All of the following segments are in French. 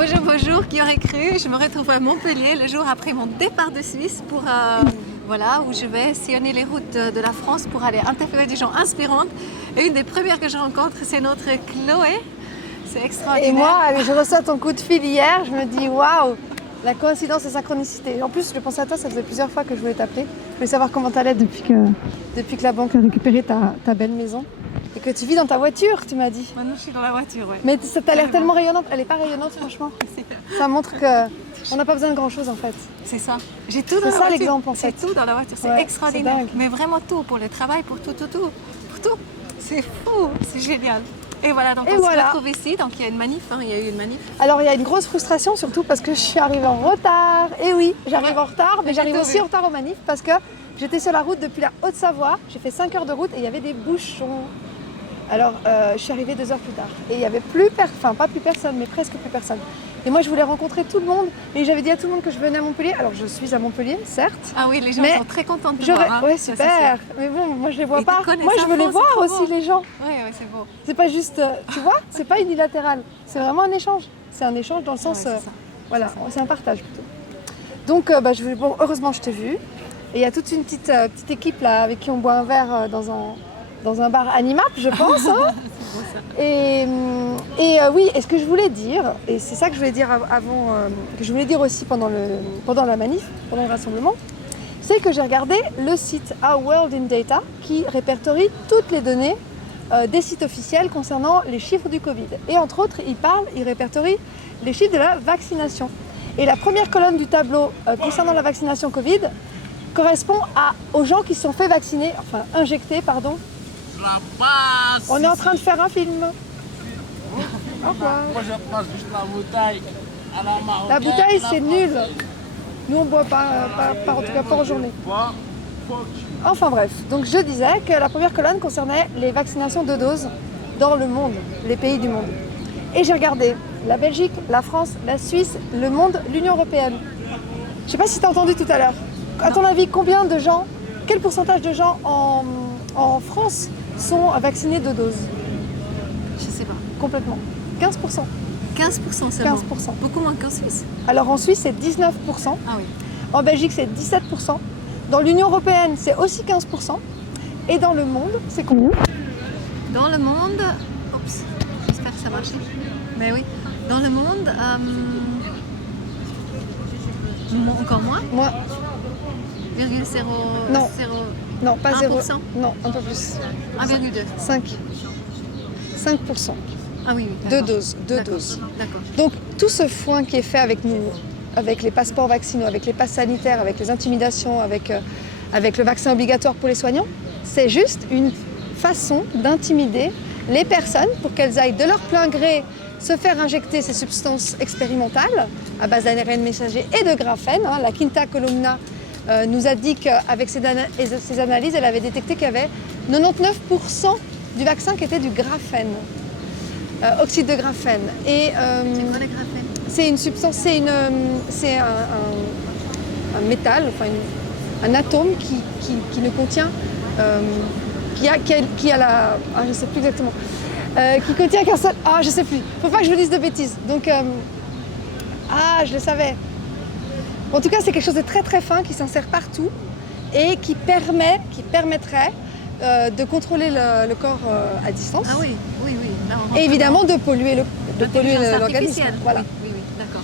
Bonjour, bonjour, qui aurait cru? Je me retrouve à Montpellier le jour après mon départ de Suisse pour, voilà, où je vais sillonner les routes de la France pour aller interviewer des gens inspirants. Et une des premières que je rencontre, c'est notre Chloé. C'est extraordinaire. Et moi, je reçois ton coup de fil hier, je me dis waouh, la coïncidence et synchronicité. En plus, je pensais à toi, ça faisait plusieurs fois que je voulais t'appeler. Je voulais savoir comment t'allais depuis que la banque a récupéré ta belle maison. Et que tu vis dans ta voiture, tu m'as dit. Maintenant, je suis dans la voiture, ouais. Mais ça t'a l'air tellement rayonnante. Elle n'est pas rayonnante, franchement. Ça montre qu'on n'a pas besoin de grand-chose, en fait. C'est ça. J'ai tout dans la voiture. C'est ça l'exemple, en fait. C'est tout dans la voiture. C'est Ouais, extraordinaire. c'est dingue. Mais vraiment tout, pour le travail, pour tout. Pour tout. C'est fou. C'est génial. Et voilà, donc on se retrouve ici. Donc il y a une manif, hein, il y a eu une manif. Alors il y a une grosse frustration, surtout parce que je suis arrivée en retard. Et oui, j'arrive en retard, mais j'arrive aussi en retard aux manifs parce que j'étais sur la route depuis la Haute-Savoie. J'ai fait 5 heures de route et il y avait des bouchons. Alors je suis arrivée 2 heures plus tard. Et il n'y avait plus personne, enfin pas plus personne, mais presque plus personne. Et moi je voulais rencontrer tout le monde. Et j'avais dit à tout le monde que je venais à Montpellier. Alors je suis à Montpellier, certes. Ah oui, les gens sont très contents de te voir. Hein. Ouais, super. Mais bon, moi je les vois pas. Moi je veux les fond, voir aussi, les gens. Oui, c'est beau. C'est pas juste, tu vois, c'est pas unilatéral. C'est vraiment un échange. C'est un échange dans le sens, voilà, c'est un partage plutôt. Donc, bon, heureusement, je t'ai vu. Et il y a toute une petite équipe là avec qui on boit un verre dans un bar Animap, je pense. Hein. C'est beau, ça. Oui, et ce que je voulais dire, et c'est ça que je voulais dire avant, que je voulais dire aussi pendant la manif, pendant le rassemblement, c'est que j'ai regardé le site Our World in Data qui répertorie toutes les données des sites officiels concernant les chiffres du Covid. Et entre autres, il répertorie les chiffres de la vaccination. Et la première colonne du tableau concernant la vaccination Covid correspond aux gens qui se sont fait vacciner, enfin injecter, pardon. On est en train de faire un film. Au revoir. Moi je passe juste la bouteille à la marocaine. La bouteille, c'est nul. Nous, on ne boit pas, en tout cas pas en journée. Enfin bref, donc je disais que la première colonne concernait les vaccinations de doses dans le monde, les pays du monde. Et j'ai regardé la Belgique, la France, la Suisse, le monde, l'Union européenne. Je ne sais pas si tu as entendu tout à l'heure. À ton avis, quel pourcentage de gens en France sont vaccinés de doses? Je sais pas. Complètement. 15%. 15% seulement. 15%. Beaucoup moins qu'en Suisse. Alors en Suisse, c'est 19%. Ah oui. En Belgique, c'est 17%. Dans l'Union européenne, c'est aussi 15%. Et dans le monde, c'est combien? Dans le monde, oups, j'espère que ça marche. Mais oui, dans le monde, encore moins. Moi, 0,0. Non. Non, pas 0. 1%. Non, un peu plus. 1,2. 5%. Ah oui, oui. Deux doses. D'accord. Donc tout ce foin qui est fait avec nous, avec les passeports vaccinaux, avec les passes sanitaires, avec les intimidations, avec le vaccin obligatoire pour les soignants, c'est juste une façon d'intimider les personnes pour qu'elles aillent de leur plein gré se faire injecter ces substances expérimentales à base d'ARN messager et de graphène. Hein. La Quinta Columna nous a dit qu'avec ses analyses, elle avait détecté qu'il y avait 99% du vaccin qui était du graphène, oxyde de graphène. Et, C'est quoi le graphène? c'est une substance, c'est un métal, enfin un atome qui ne contient, qui a la, je sais plus exactement, qui contient qu'un seul, je sais plus. Faut pas que je vous dise de bêtises. Donc, je le savais. En tout cas, c'est quelque chose de très très fin qui s'insère partout et qui permettrait de contrôler le corps à distance. Ah oui. Là, et évidemment de polluer l'organisme. Voilà. Oui, d'accord.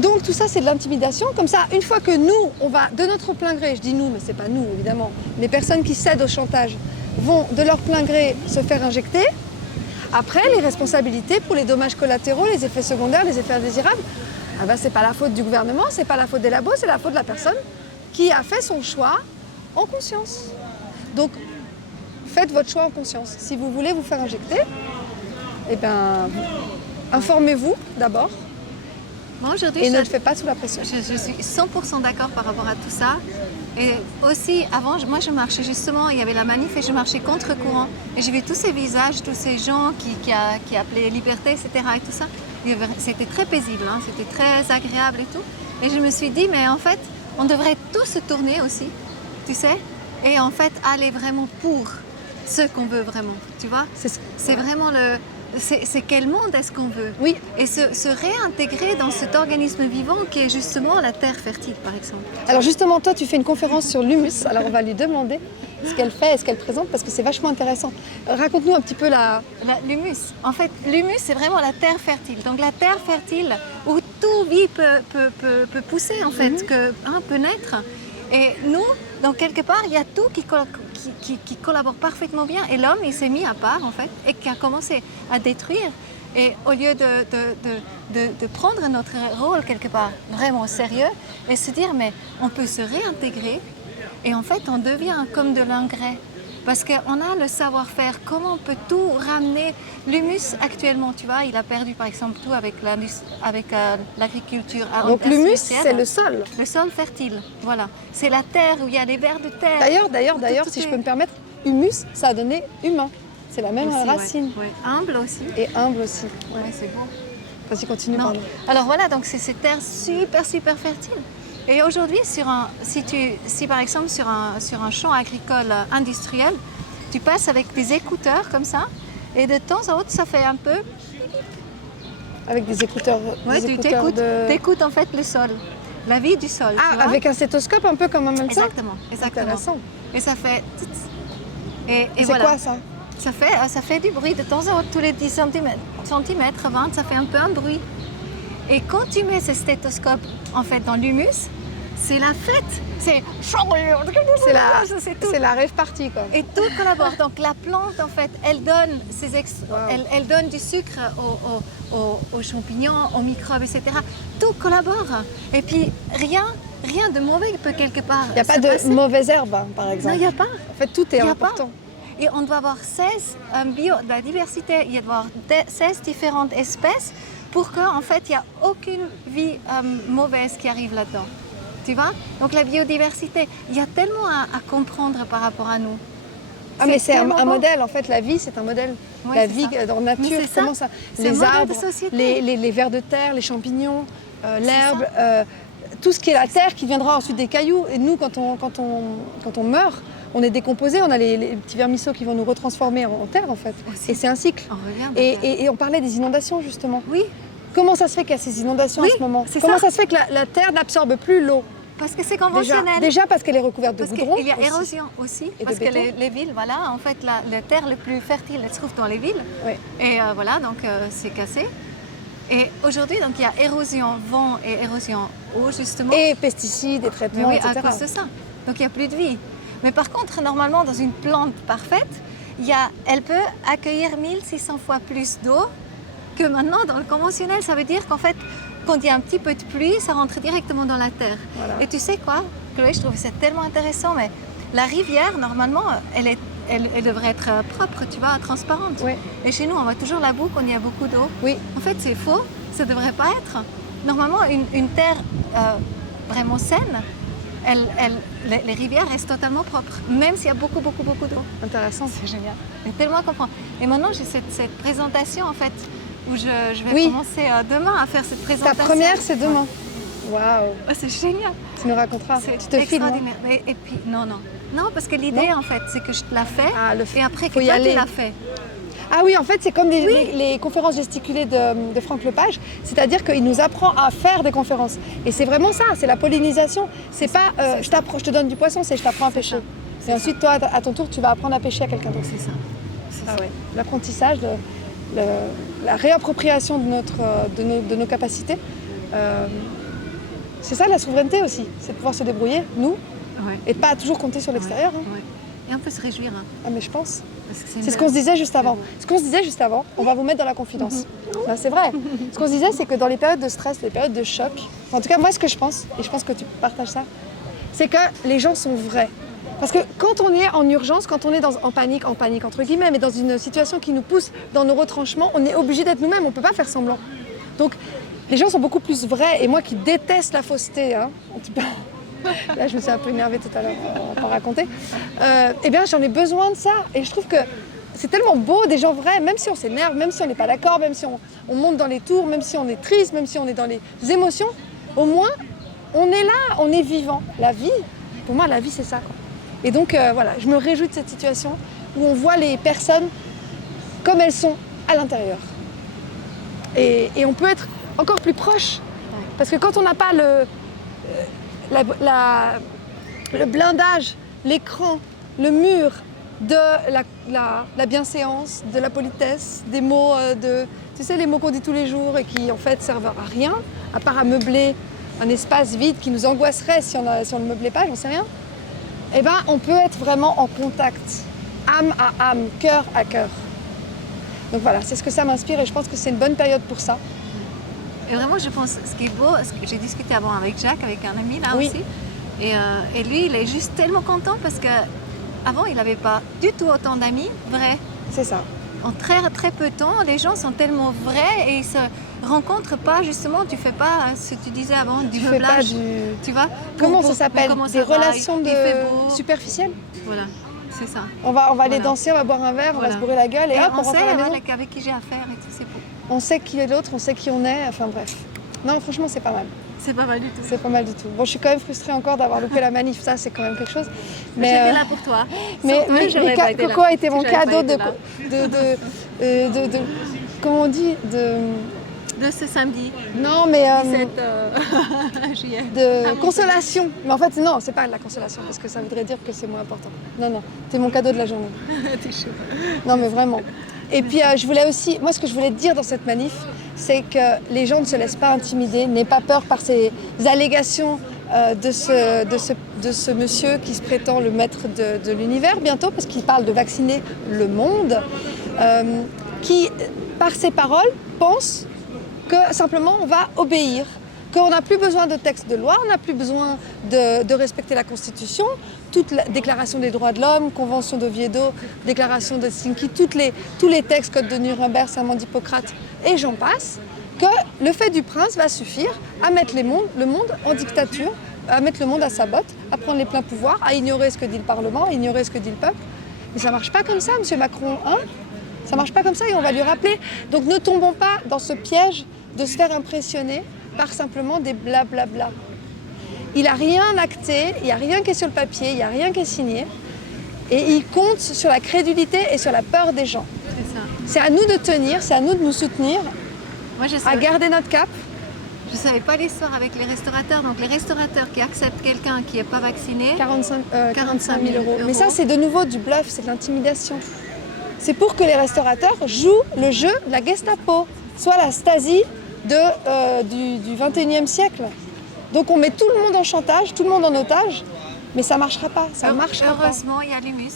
Donc tout ça, c'est de l'intimidation. Comme ça, une fois que nous, on va de notre plein gré, je dis nous, mais c'est pas nous évidemment, les personnes qui cèdent au chantage vont de leur plein gré se faire injecter. Après, les responsabilités pour les dommages collatéraux, les effets secondaires, les effets indésirables, c'est pas la faute du gouvernement, c'est pas la faute des labos, c'est la faute de la personne qui a fait son choix en conscience. Donc, faites votre choix en conscience. Si vous voulez vous faire injecter, informez-vous d'abord. Moi, aujourd'hui, et ne le faites pas sous la pression. Je suis 100% d'accord par rapport à tout ça. Et aussi, avant, moi je marchais justement, il y avait la manif et je marchais contre-courant. Et j'ai vu tous ces visages, tous ces gens qui appelaient liberté, etc. et tout ça. C'était très paisible, hein, c'était très agréable et tout. Et je me suis dit, mais en fait, on devrait tous se tourner aussi, tu sais, et en fait aller vraiment pour ce qu'on veut vraiment, tu vois. C'est vraiment c'est quel monde est-ce qu'on veut? Oui. Et se réintégrer dans cet organisme vivant qui est justement la terre fertile, par exemple. Alors justement, toi, tu fais une conférence sur l'humus. Alors on va lui demander ce qu'elle fait et ce qu'elle présente parce que c'est vachement intéressant. Raconte-nous un petit peu L'humus. En fait, l'humus, c'est vraiment la terre fertile. Donc la terre fertile où tout vie peut pousser, en fait, peut naître. Et nous, donc quelque part, il y a tout qui collabore parfaitement bien. Et l'homme, il s'est mis à part, en fait, et qui a commencé à détruire. Et au lieu de prendre notre rôle quelque part vraiment au sérieux et se dire, mais on peut se réintégrer et en fait, on devient comme de l'engrais. Parce qu'on a le savoir-faire, comment on peut tout ramener. L'humus, actuellement, tu vois, il a perdu par exemple tout avec l'agriculture. Donc l'humus, industrielle. c'est le sol. Le sol fertile, voilà. C'est la terre où il y a les vers de terre. D'ailleurs, si je peux me permettre, humus, ça a donné humain. C'est la même Aussi, racine. ouais. Humble aussi. Et humble aussi. Ouais, c'est beau. Vas-y, continue, Non. pardon. Alors voilà, donc c'est cette terre super fertile. Et aujourd'hui, si par exemple sur un champ agricole industriel, tu passes avec des écouteurs comme ça, et de temps en temps, ça fait un peu. Avec des écouteurs, Ouais, des tu écouteurs t'écoutes en fait le sol, la vie du sol. tu vois. avec un stéthoscope un peu comme en même temps. Exactement. Intéressant. Et ça fait. Et C'est voilà. quoi ça? Ça fait du bruit de temps en temps, tous les 10 centimètres, 20, ça fait un peu un bruit. Et quand tu mets ce stéthoscope en fait dans l'humus, c'est la fête. C'est tout. C'est la rave party, quoi. Et tout collabore. Donc la plante, en fait, elle donne, Wow. elle donne du sucre aux champignons, aux microbes, etc. Tout collabore. Et puis rien de mauvais peut quelque part. Il n'y a pas se de passer. mauvaise herbe, hein, par exemple. Non, il n'y a pas. En fait, tout est Il y a important. Et on doit avoir 16 de la diversité. Il doit y avoir 16 différentes espèces pour qu'en fait, il n'y a aucune vie mauvaise qui arrive là-dedans. Tu vois? Donc la biodiversité, il y a tellement à comprendre par rapport à nous. Ah, mais c'est tellement un beau. modèle, en fait, la vie, c'est un modèle. Ouais, la c'est vie ça. dans la Mais nature, c'est ça. comment ça? C'est un Les modèle arbres, de société. les vers de terre, les champignons, l'herbe, tout ce qui est la terre qui viendra ensuite des cailloux. Et nous, quand on meurt, on est décomposé, on a les petits vermisseaux qui vont nous retransformer en terre, en fait. Aussi. Et c'est un cycle. On revient. Et on parlait des inondations, justement. Oui, Comment ça se fait qu'il y a ces inondations Oui, en ce moment? c'est Comment ça. ça se fait que la terre n'absorbe plus l'eau? parce que c'est conventionnel. Déjà parce qu'elle est recouverte de Parce goudron. qu'il y a aussi. érosion aussi, Et de parce que béton. les villes, voilà, en fait, la terre la plus fertile, elle se trouve dans les villes. Oui. Et voilà, donc c'est cassé. Et aujourd'hui, donc il y a érosion vent et érosion eau, justement. Et pesticides, et Mais traitements, oui, etc. à cause de ça. Donc il n'y a plus de vie. Mais par contre, normalement, dans une plante parfaite, elle peut accueillir 1600 fois plus d'eau que maintenant dans le conventionnel. Ça veut dire qu'en fait, quand il y a un petit peu de pluie, ça rentre directement dans la terre. Voilà. Et tu sais quoi, Chloé, je trouve ça tellement intéressant, mais la rivière, normalement, elle devrait être propre, tu vois, transparente. Oui. Et chez nous, on voit toujours la boue quand il y a beaucoup d'eau. Oui. En fait, c'est faux, ça ne devrait pas être. Normalement, une terre vraiment saine, les rivières restent totalement propres, même s'il y a beaucoup d'eau. Intéressant. C'est génial. Et tellement à comprendre. Et maintenant, j'ai cette présentation, en fait, où je vais Oui. commencer demain à faire cette Ta présentation. première, c'est demain. Waouh. Oh, c'est génial. Tu nous raconteras. C'est Tu te filmes. hein. extraordinaire. Et puis, non, parce que l'idée, en fait, c'est que je te la fais, Ah, et après que faut y toi, aller. tu la fais. Ah oui, en fait, c'est comme les conférences gesticulées de Franck Lepage. C'est-à-dire qu'il nous apprend à faire des conférences. Et c'est vraiment ça, c'est la pollinisation. C'est pas je te donne du poisson, c'est je t'apprends à pêcher. Et ensuite, toi, à ton tour, tu vas apprendre à pêcher à quelqu'un d'autre. C'est ça. Ah ouais. L'apprentissage, la réappropriation de nos capacités. C'est ça la souveraineté aussi, c'est de pouvoir se débrouiller, nous, Ouais. et pas toujours compter sur l'extérieur. hein. Ouais. Et on peut se réjouir. Hein, Ah mais je pense. parce que C'est ce qu'on se disait juste avant. Ce qu'on se disait juste avant, on va vous mettre dans la confidence. Ben, c'est vrai. Ce qu'on se disait, c'est que dans les périodes de stress, les périodes de choc, en tout cas moi ce que je pense, et je pense que tu partages ça, c'est que les gens sont vrais. Parce que quand on est en urgence, quand on est en panique entre guillemets, mais dans une situation qui nous pousse dans nos retranchements, on est obligé d'être nous-mêmes, on ne peut pas faire semblant. Donc les gens sont beaucoup plus vrais, et moi qui déteste la fausseté, hein, un petit peu. Là, je me suis un peu énervée tout à l'heure, on va pas raconter. Eh bien, j'en ai besoin de ça. Et je trouve que c'est tellement beau, des gens vrais, même si on s'énerve, même si on n'est pas d'accord, même si on monte dans les tours, même si on est triste, même si on est dans les émotions. Au moins, on est là, on est vivant. La vie, pour moi, la vie, c'est ça, quoi. Et donc, voilà, je me réjouis de cette situation où on voit les personnes comme elles sont, à l'intérieur. Et on peut être encore plus proche. Parce que quand on n'a pas le blindage, l'écran, le mur de la bienséance, de la politesse, des mots, tu sais, les mots qu'on dit tous les jours et qui en fait servent à rien, à part à meubler un espace vide qui nous angoisserait si on ne le meublait pas, j'en sais rien, eh ben, on peut être vraiment en contact, âme à âme, cœur à cœur. Donc voilà, c'est ce que ça m'inspire et je pense que c'est une bonne période pour ça. Et vraiment, je pense, ce qui est beau, j'ai discuté avant avec Jacques, avec un ami là Oui. aussi, et lui, il est juste tellement content parce qu'avant, il n'avait pas du tout autant d'amis vrais. C'est ça. En très, très peu de temps, les gens sont tellement vrais et ils se rencontrent pas, justement, tu fais pas ce que tu disais avant, du Tu fais pas meublage, du... tu vois. Comment ça s'appelle? Comment Des ça va, relations il fait beau. superficielles. Voilà, c'est ça. On va aller Voilà. danser, on va boire un verre, on va Voilà. se bourrer la gueule et hop, on on rentre sait à la maison. avec qui j'ai affaire et tout, c'est beau. On sait qui est l'autre, on sait qui on est, enfin bref. Non, franchement, c'est pas mal. C'est pas mal du tout. C'est pas mal du tout. Bon, je suis quand même frustrée encore d'avoir loupé la manif, ça c'est quand même quelque chose. J'étais là pour toi. Mais Sans toi, j'aurais pas été là. Coco a été mon Si j'avais cadeau pas été là. comment on dit De ce samedi, non mais 17 juillet. de consolation. Mais en fait non, c'est pas de la consolation parce que ça voudrait dire que c'est moins important. Non non, t'es mon cadeau de la journée. T'es chaud. Non mais vraiment. Et puis je voulais aussi, moi ce que je voulais te dire dans cette manif, c'est que les gens ne se laissent pas intimider, n'aient pas peur par ces allégations de ce monsieur qui se prétend le maître de l'univers bientôt, parce qu'il parle de vacciner le monde, qui par ses paroles pense que simplement on va obéir, qu'on n'a plus besoin de texte de loi, on n'a plus besoin de respecter la Constitution, toute la Déclaration des droits de l'homme, Convention d'Oviedo, Déclaration de Helsinki, tous les textes, Code de Nuremberg, Serment d'Hippocrate et j'en passe, que le fait du prince va suffire à mettre le monde en dictature, à mettre le monde à sa botte, à prendre les pleins pouvoirs, à ignorer ce que dit le Parlement, à ignorer ce que dit le peuple. Mais ça ne marche pas comme ça, M. Macron, hein? Ça ne marche pas comme ça et on va lui rappeler. Donc ne tombons pas dans ce piège de se faire impressionner par simplement des blablabla. Il n'a rien acté, il n'y a rien qui est sur le papier, il n'y a rien qui est signé. Et il compte sur la crédulité et sur la peur des gens. C'est ça. C'est à nous de tenir, c'est à nous de nous soutenir, Moi, je à savais, garder notre cap. je savais pas l'histoire avec les restaurateurs. Donc, les restaurateurs qui acceptent quelqu'un qui n'est pas vacciné, 45 000 euros. Mais ça, euros. c'est de nouveau du bluff, c'est de l'intimidation. C'est pour que les restaurateurs jouent le jeu de la Gestapo, soit la Stasi du 21e siècle. Donc on met tout le monde en chantage, tout le monde en otage, mais ça ne marchera pas, ça marchera pas. Heureusement, il y a l'humus.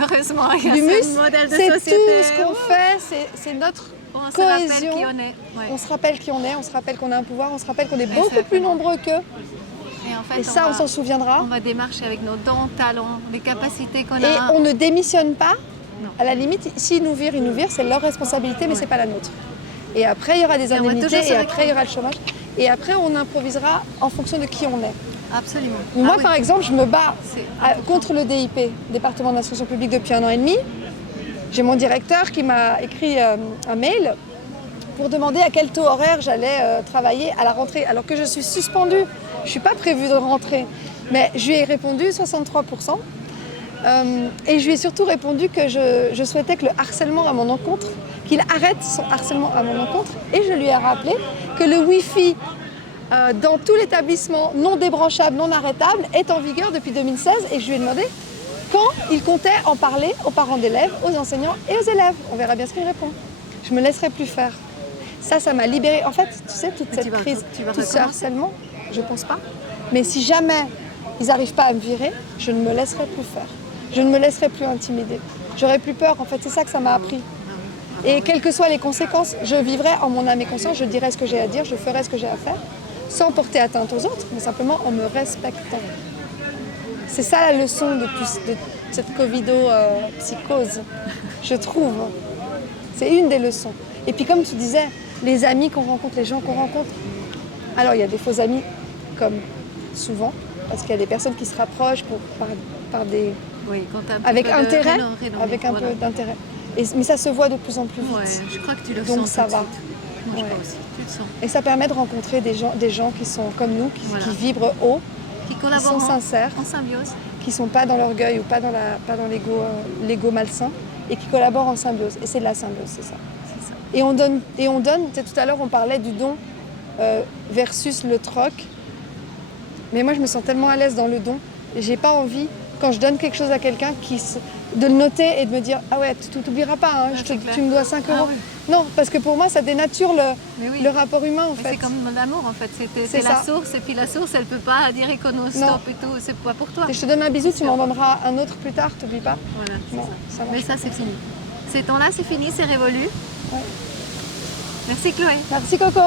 Heureusement, il y a L'humus, ce modèle de c'est société. tout ce qu'on fait, c'est notre On se cohésion. rappelle qui on est. Ouais. On se rappelle qui on est, on se rappelle qu'on a un pouvoir, on se rappelle qu'on est beaucoup plus nombreux qu'eux. Et en fait, Et ça, on s'en souviendra. On va démarcher avec nos dons, talents, les capacités qu'on Et a. on ne démissionne pas. Non. À la limite, s'ils nous virent, c'est leur responsabilité, mais Ouais. c'est pas la nôtre. Et après, il y aura des Et on va indemnités, toujours se et après, il y reprendre. aura le chômage. Et après, on improvisera en fonction de qui on est. Absolument. Moi, Ah oui. par exemple, je me bats C'est contre le DIP, Département d'instruction publique, depuis 1 an et demi. J'ai mon directeur qui m'a écrit un mail pour demander à quel taux horaire j'allais travailler à la rentrée, alors que je suis suspendue. Je ne suis pas prévue de rentrer. Mais je lui ai répondu 63%. Et je lui ai surtout répondu que je souhaitais que le harcèlement à mon encontre, qu'il arrête son harcèlement à mon encontre. Et je lui ai rappelé que le Wi-Fi dans tout l'établissement non débranchable, non arrêtable, est en vigueur depuis 2016. Et je lui ai demandé quand il comptait en parler aux parents d'élèves, aux enseignants et aux élèves. On verra bien ce qu'il répond. Je me laisserai plus faire. Ça m'a libérée. En fait, tu sais, toute Mais cette crise, tu vas tout ce recommencer. harcèlement, je pense pas. Mais si jamais ils n'arrivent pas à me virer, je ne me laisserai plus faire. Je ne me laisserai plus intimider. J'aurai plus peur, en fait, c'est ça que ça m'a appris. Et quelles que soient les conséquences, je vivrai en mon âme et conscience, je dirai ce que j'ai à dire, je ferai ce que j'ai à faire, sans porter atteinte aux autres, mais simplement en me respectant. C'est ça la leçon de cette covido-psychose, je trouve. C'est une des leçons. Et puis comme tu disais, les amis qu'on rencontre, les gens qu'on rencontre. Alors il y a des faux amis, comme souvent, parce qu'il y a des personnes qui se rapprochent par des... Oui, quand t'as un peu avec de intérêt, renommée, avec un voilà. peu d'intérêt. Mais ça se voit de plus en plus vite. Ouais, je crois que tu le Donc sens ça tout de va. suite. Moi, je Ouais. crois aussi. Tu le sens. Et ça permet de rencontrer des gens qui sont comme nous, Voilà. qui vibrent haut, Qui qui collaborent sont sincères, en symbiose. qui ne sont pas dans l'orgueil ou pas dans l'ego malsain, et qui collaborent en symbiose. Et c'est de la symbiose, c'est ça. C'est ça. Et on donne. Tu sais, tout à l'heure, on parlait du don versus le troc. Mais moi, je me sens tellement à l'aise dans le don. Et j'ai pas envie, quand je donne quelque chose à quelqu'un, de le noter et de me dire ah ouais, tu t'oublieras pas, hein, Ah, c'est clair. tu me dois 5 euros. Ah oui. Non, parce que pour moi, ça dénature Mais oui. le rapport humain en Mais fait. c'est comme l'amour en fait, c'est C'est la ça. source et puis la source elle peut pas dire écono stop et tout, c'est pas pour toi. Et je te donne un bisou, tu m'en donneras un autre plus tard, t'oublies pas. Voilà, c'est Bon, ça. ça marche. Mais ça c'est fini. Ces temps-là c'est fini, c'est révolu. Ouais. Merci Chloé. Merci Coco.